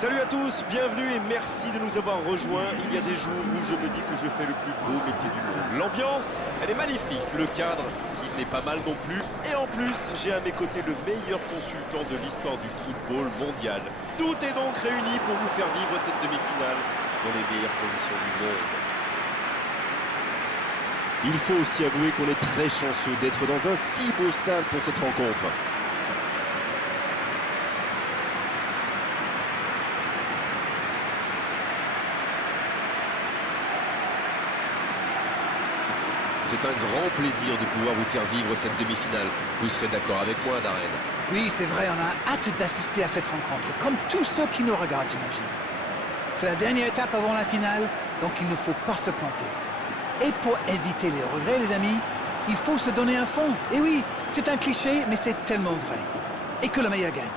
Salut à tous, bienvenue et merci de nous avoir rejoints. Il y a des jours où je me dis que je fais le plus beau métier du monde. L'ambiance, elle est magnifique. Le cadre, il n'est pas mal non plus. Et en plus, j'ai à mes côtés le meilleur consultant de l'histoire du football mondial. Tout est donc réuni pour vous faire vivre cette demi-finale dans les meilleures conditions du monde. Il faut aussi avouer qu'on est très chanceux d'être dans un si beau stade pour cette rencontre. C'est un grand plaisir de pouvoir vous faire vivre cette demi-finale. Vous serez d'accord avec moi, Darren? Oui, c'est vrai, on a hâte d'assister à cette rencontre, comme tous ceux qui nous regardent, j'imagine. C'est la dernière étape avant la finale, donc il ne faut pas se planter. Et pour éviter les regrets, les amis, il faut se donner un fond. Et oui, c'est un cliché, mais c'est tellement vrai. Et que le meilleur gagne.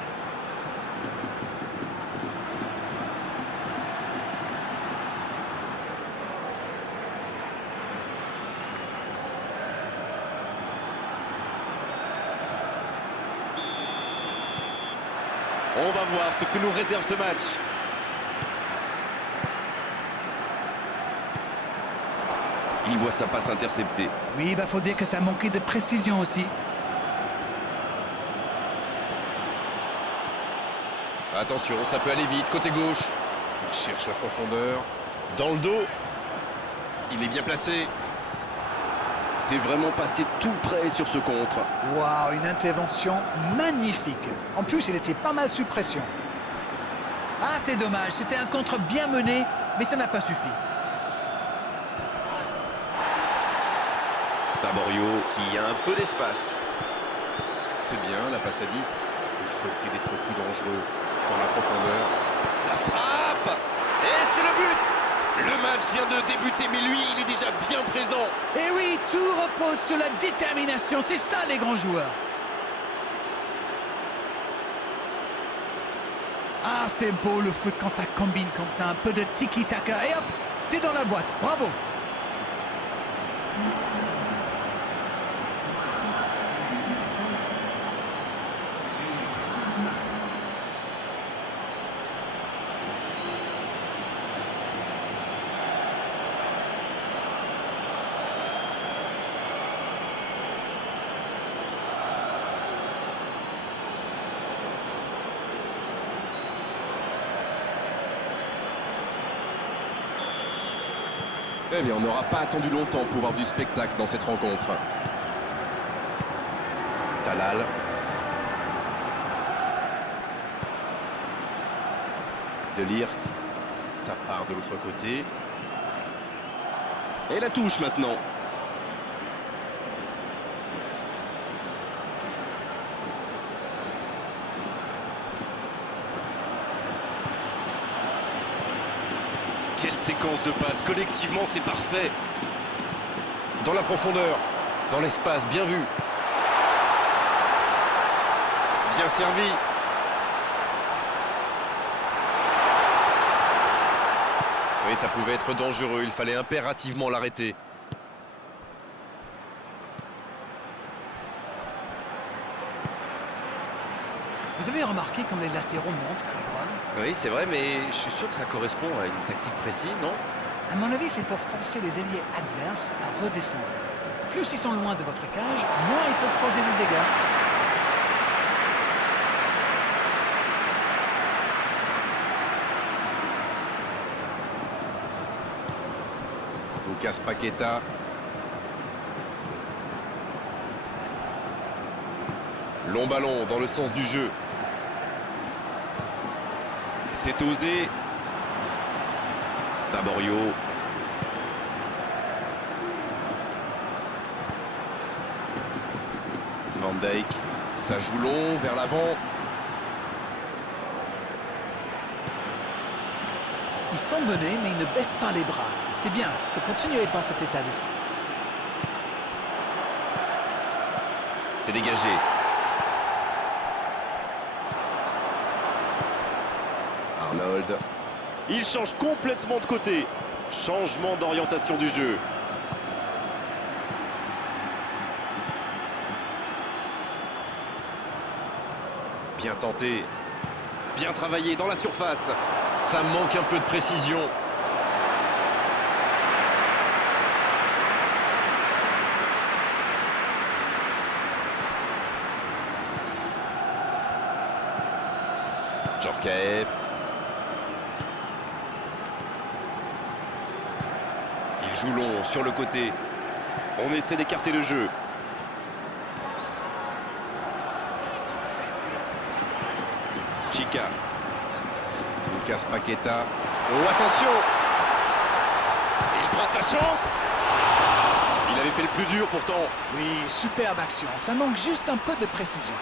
On va voir ce que nous réserve ce match. Il voit sa passe interceptée. Oui, il faut dire que ça manquait de précision aussi. Attention, ça peut aller vite, côté gauche. Il cherche la profondeur. Dans le dos. Il est bien placé. C'est vraiment passé tout près sur ce contre. Waouh, une intervention magnifique. En plus, il était pas mal sous pression. Ah, c'est dommage, c'était un contre bien mené, mais ça n'a pas suffi. Saborio qui a un peu d'espace. C'est bien, la passe à 10. Il faut essayer d'être plus dangereux dans la profondeur. La frappe! Et c'est le but! Le match vient de débuter, mais lui, il est déjà bien présent. Et oui, tout repose sur la détermination. C'est ça, les grands joueurs. Ah, c'est beau le foot quand ça combine comme ça. Un peu de tiki-taka. Et hop, c'est dans la boîte. Bravo. Eh bien, on n'aura pas attendu longtemps pour voir du spectacle dans cette rencontre. Talal. De Ligt. Ça part de l'autre côté. Et la touche maintenant. Quelle séquence de passes, collectivement c'est parfait. Dans la profondeur, dans l'espace, bien vu. Bien servi. Oui, ça pouvait être dangereux, il fallait impérativement l'arrêter. Vous avez remarqué comme les latéraux montent, Grégoire? Oui, c'est vrai, mais je suis sûr que ça correspond à une tactique précise, non? À mon avis, c'est pour forcer les ailiers adverses à redescendre. Plus ils sont loin de votre cage, moins ils peuvent causer des dégâts. Lucas Paqueta. Long ballon dans le sens du jeu. C'est osé. Saborio. Van Dijk. Ça joue long vers l'avant. Ils sont menés, mais ils ne baissent pas les bras. C'est bien, il faut continuer à être dans cet état d'esprit. C'est dégagé. Arnold. Il change complètement de côté. Changement d'orientation du jeu. Bien tenté. Bien travaillé dans la surface. Ça manque un peu de précision. Djorkaeff. Il joue long sur le côté. On essaie d'écarter le jeu. Chica. Lucas Paqueta. Oh, attention! Il prend sa chance. Il avait fait le plus dur pourtant. Oui, superbe action. Ça manque juste un peu de précision.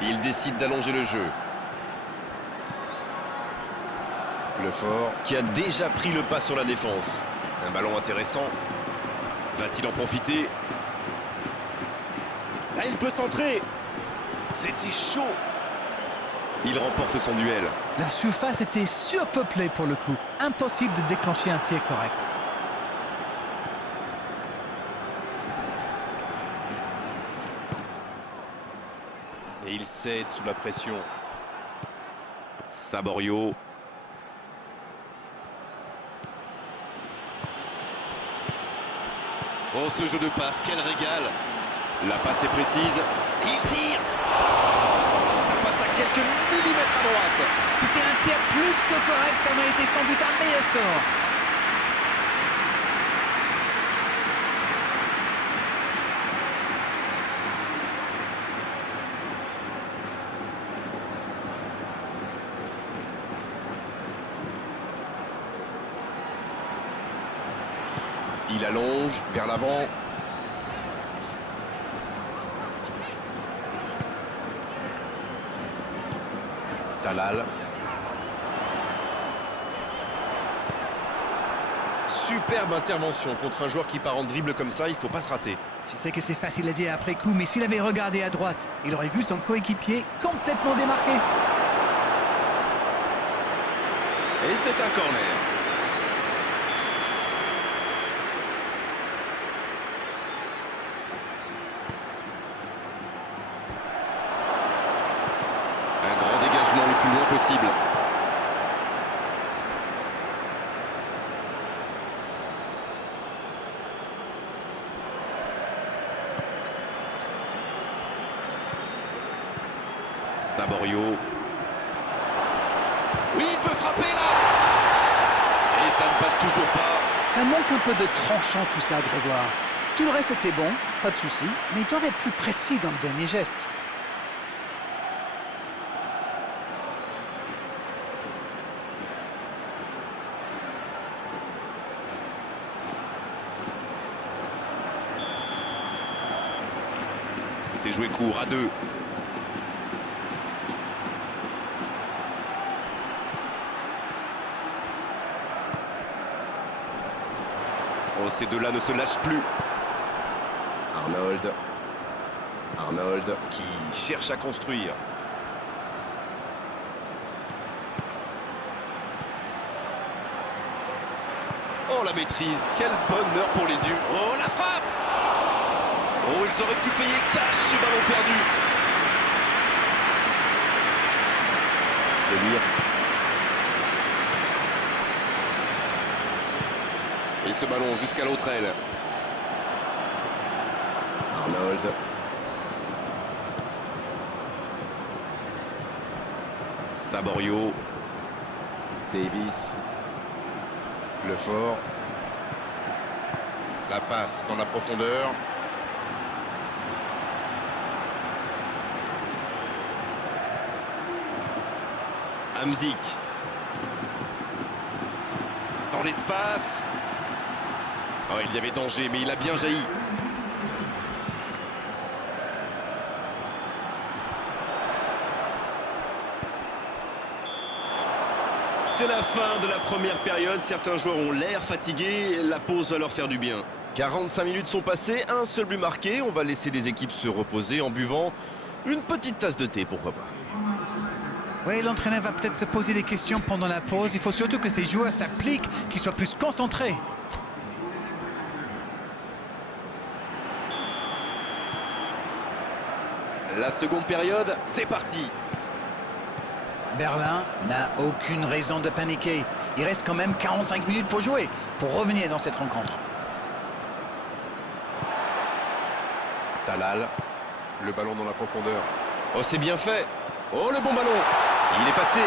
Il décide d'allonger le jeu. Lefort qui a déjà pris le pas sur la défense. Un ballon intéressant. Va-t-il en profiter? Là, il peut centrer. C'était chaud. Il remporte son duel. La surface était surpeuplée pour le coup. Impossible de déclencher un tir correct. Et il cède sous la pression. Saborio. Oh, ce jeu de passe, quel régal! La passe est précise. Il tire! Ça passe à quelques millimètres à droite. C'était un tir plus que correct. Ça méritait sans doute un meilleur sort. Il allonge vers l'avant. Talal. Superbe intervention contre un joueur qui part en dribble comme ça, il ne faut pas se rater. Je sais que c'est facile à dire après coup, mais s'il avait regardé à droite, il aurait vu son coéquipier complètement démarqué. Et c'est un corner. Un grand dégagement le plus loin possible. Saborio. Oui, il peut frapper là. Et ça ne passe toujours pas. Ça manque un peu de tranchant tout ça, Grégoire. Tout le reste était bon, pas de souci, mais ils doivent être plus précis dans le dernier geste. C'est joué court à deux. Oh, ces deux-là ne se lâchent plus. Arnold. Arnold qui cherche à construire. Oh, la maîtrise. Quel bonheur pour les yeux. Oh, la frappe. Oh, ils auraient pu payer cash ce ballon perdu. Delirte. Et ce ballon jusqu'à l'autre aile. Arnold. Saborio. Davis. Lefort. La passe dans la profondeur. Hamzik. Dans l'espace. Oh, il y avait danger, mais il a bien jailli. C'est la fin de la première période. Certains joueurs ont l'air fatigués. La pause va leur faire du bien. 45 minutes sont passées, un seul but marqué. On va laisser les équipes se reposer en buvant une petite tasse de thé, pourquoi pas. Oui, l'entraîneur va peut-être se poser des questions pendant la pause. Il faut surtout que ces joueurs s'appliquent, qu'ils soient plus concentrés. La seconde période, c'est parti. Berlin n'a aucune raison de paniquer. Il reste quand même 45 minutes pour jouer, pour revenir dans cette rencontre. Talal, le ballon dans la profondeur. Oh, c'est bien fait. Oh, le bon ballon. Il est passé.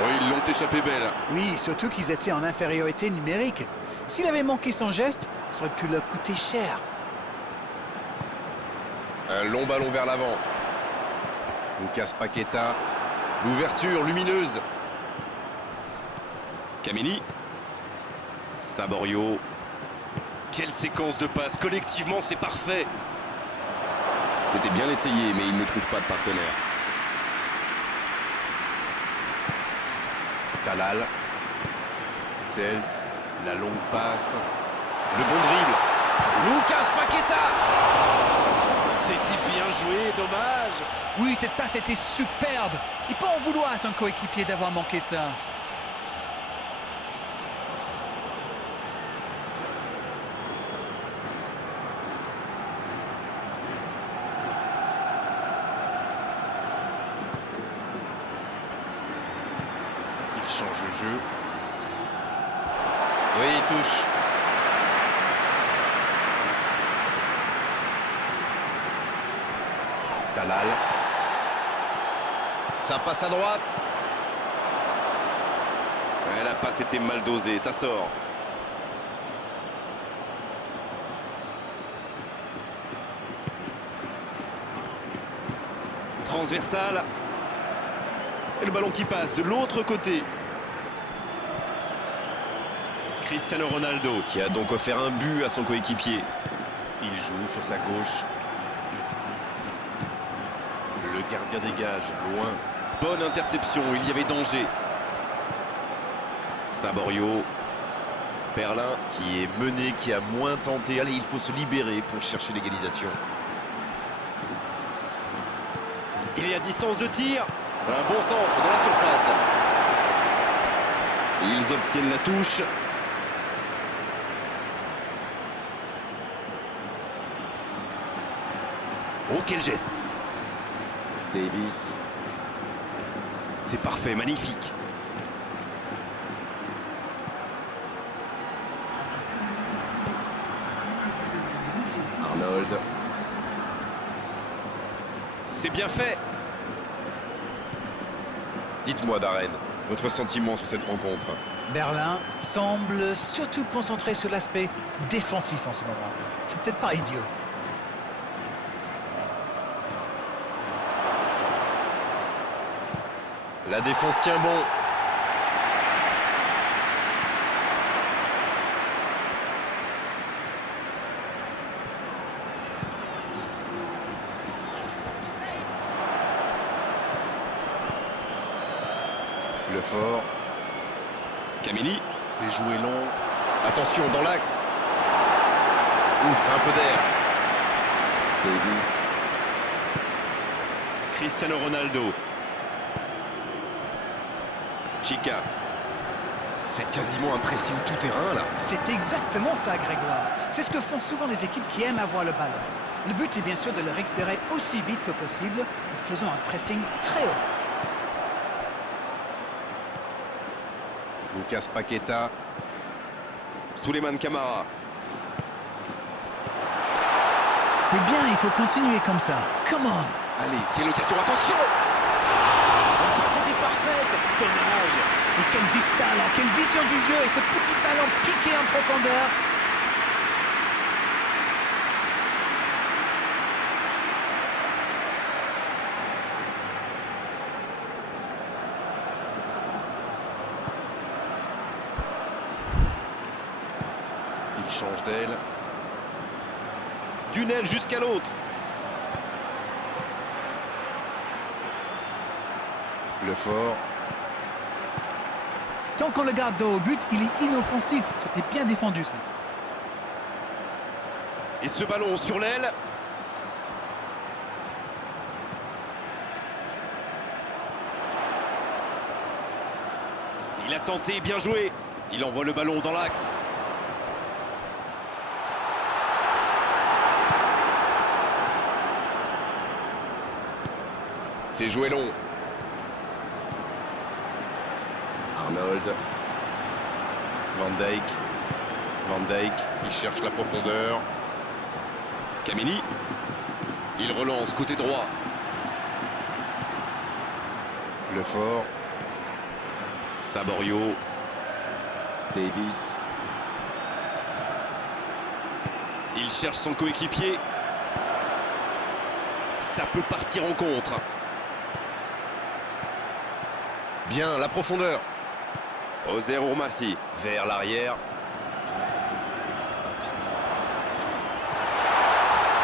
Oh, ils l'ont échappé belle. Oui, surtout qu'ils étaient en infériorité numérique. S'il avait manqué son geste, ça aurait pu leur coûter cher. Un long ballon vers l'avant. Lucas Paqueta. L'ouverture lumineuse. Kameni. Saborio. Quelle séquence de passes. Collectivement, c'est parfait. C'était bien essayé, mais il ne trouve pas de partenaire. Talal. Cels. La longue passe. Le bon dribble. Lucas Paqueta. C'était bien joué, dommage. Oui, cette passe était superbe. Il peut en vouloir à son coéquipier d'avoir manqué ça. Il change le jeu. Oui, il touche. Talal. Ça passe à droite. Ouais, la passe était mal dosée, ça sort. Transversal. Et le ballon qui passe de l'autre côté. Cristiano Ronaldo qui a donc offert un but à son coéquipier. Il joue sur sa gauche. Le gardien dégage, loin. Bonne interception, il y avait danger. Saborio. Berlin qui est mené, qui a moins tenté. Allez, il faut se libérer pour chercher l'égalisation. Il est à distance de tir. Un bon centre dans la surface. Ils obtiennent la touche. Oh, quel geste! Davis. C'est parfait, magnifique. Arnold. C'est bien fait. Dites-moi, Darren, votre sentiment sur cette rencontre? Berlin semble surtout concentré sur l'aspect défensif en ce moment. C'est peut-être pas idiot. La défense tient bon. Le fort. Kameni, c'est joué long. Attention, dans l'axe. Ouf, un peu d'air. Davis. Cristiano Ronaldo. Chica. C'est quasiment un pressing tout-terrain, là. C'est exactement ça, Grégoire. C'est ce que font souvent les équipes qui aiment avoir le ballon. Le but est bien sûr de le récupérer aussi vite que possible en faisant un pressing très haut. Lucas Paqueta. Souleymane Camara. C'est bien, il faut continuer comme ça. Come on! Allez, quelle occasion, attention! La passe était parfaite, dommage. Et quelle vista là, quelle vision du jeu et ce petit ballon piqué en profondeur. Il change d'aile. D'une aile jusqu'à l'autre. Le fort. Tant qu'on le garde dos au but, il est inoffensif. C'était bien défendu, ça. Et ce ballon sur l'aile. Il a tenté, bien joué. Il envoie le ballon dans l'axe. C'est joué long. Arnold. Van Dijk. Van Dijk qui cherche la profondeur. Kameni. Il relance côté droit. Le fort. Saborio. Davis. Il cherche son coéquipier. Ça peut partir en contre. Bien, la profondeur. Oser Ourmassi vers l'arrière.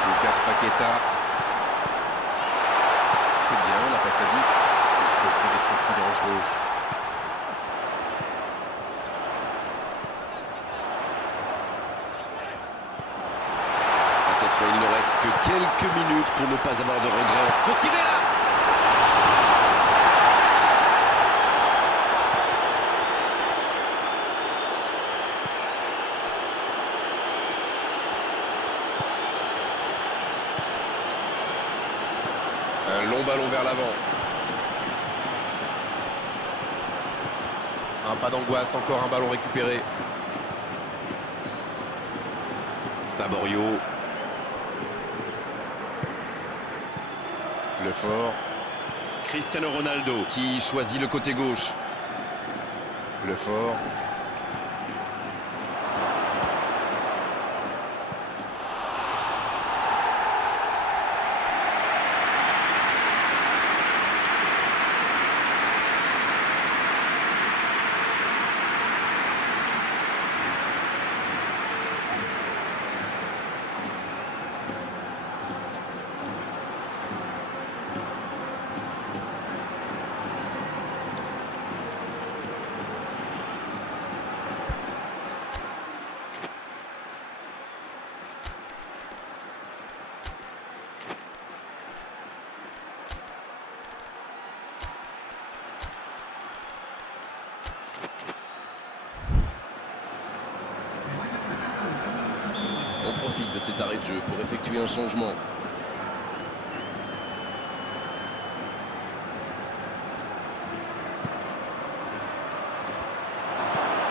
Lucas Paqueta. C'est bien, on a passé à 10. Il faut essayer d'être plus dangereux. Attention, il ne reste que quelques minutes pour ne pas avoir de regrets. Faut tirer là! Un long ballon vers l'avant. Un pas d'angoisse, encore un ballon récupéré. Saborio. Le fort. Cristiano Ronaldo qui choisit le côté gauche. Le fort. On profite de cet arrêt de jeu pour effectuer un changement.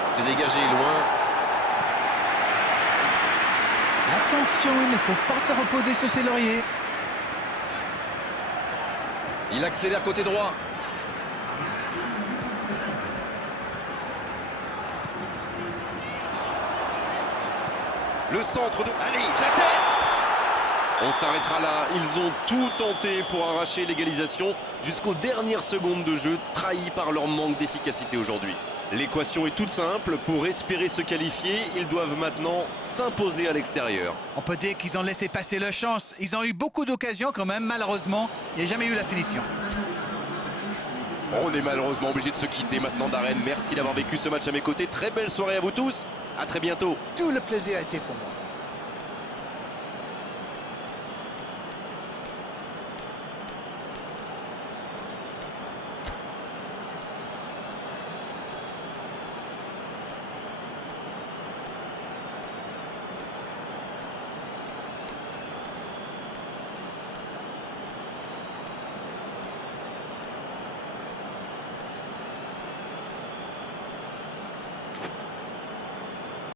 C'est dégagé loin. Attention, il ne faut pas se reposer sur ses lauriers. Il accélère côté droit. Le centre de... Allez, la tête! On s'arrêtera là. Ils ont tout tenté pour arracher l'égalisation jusqu'aux dernières secondes de jeu, trahis par leur manque d'efficacité aujourd'hui. L'équation est toute simple. Pour espérer se qualifier, ils doivent maintenant s'imposer à l'extérieur. On peut dire qu'ils ont laissé passer leur chance. Ils ont eu beaucoup d'occasions quand même. Malheureusement, il n'y a jamais eu la finition. On est malheureusement obligé de se quitter maintenant, Darren. Merci d'avoir vécu ce match à mes côtés. Très belle soirée à vous tous. À très bientôt. Tout le plaisir a été pour moi.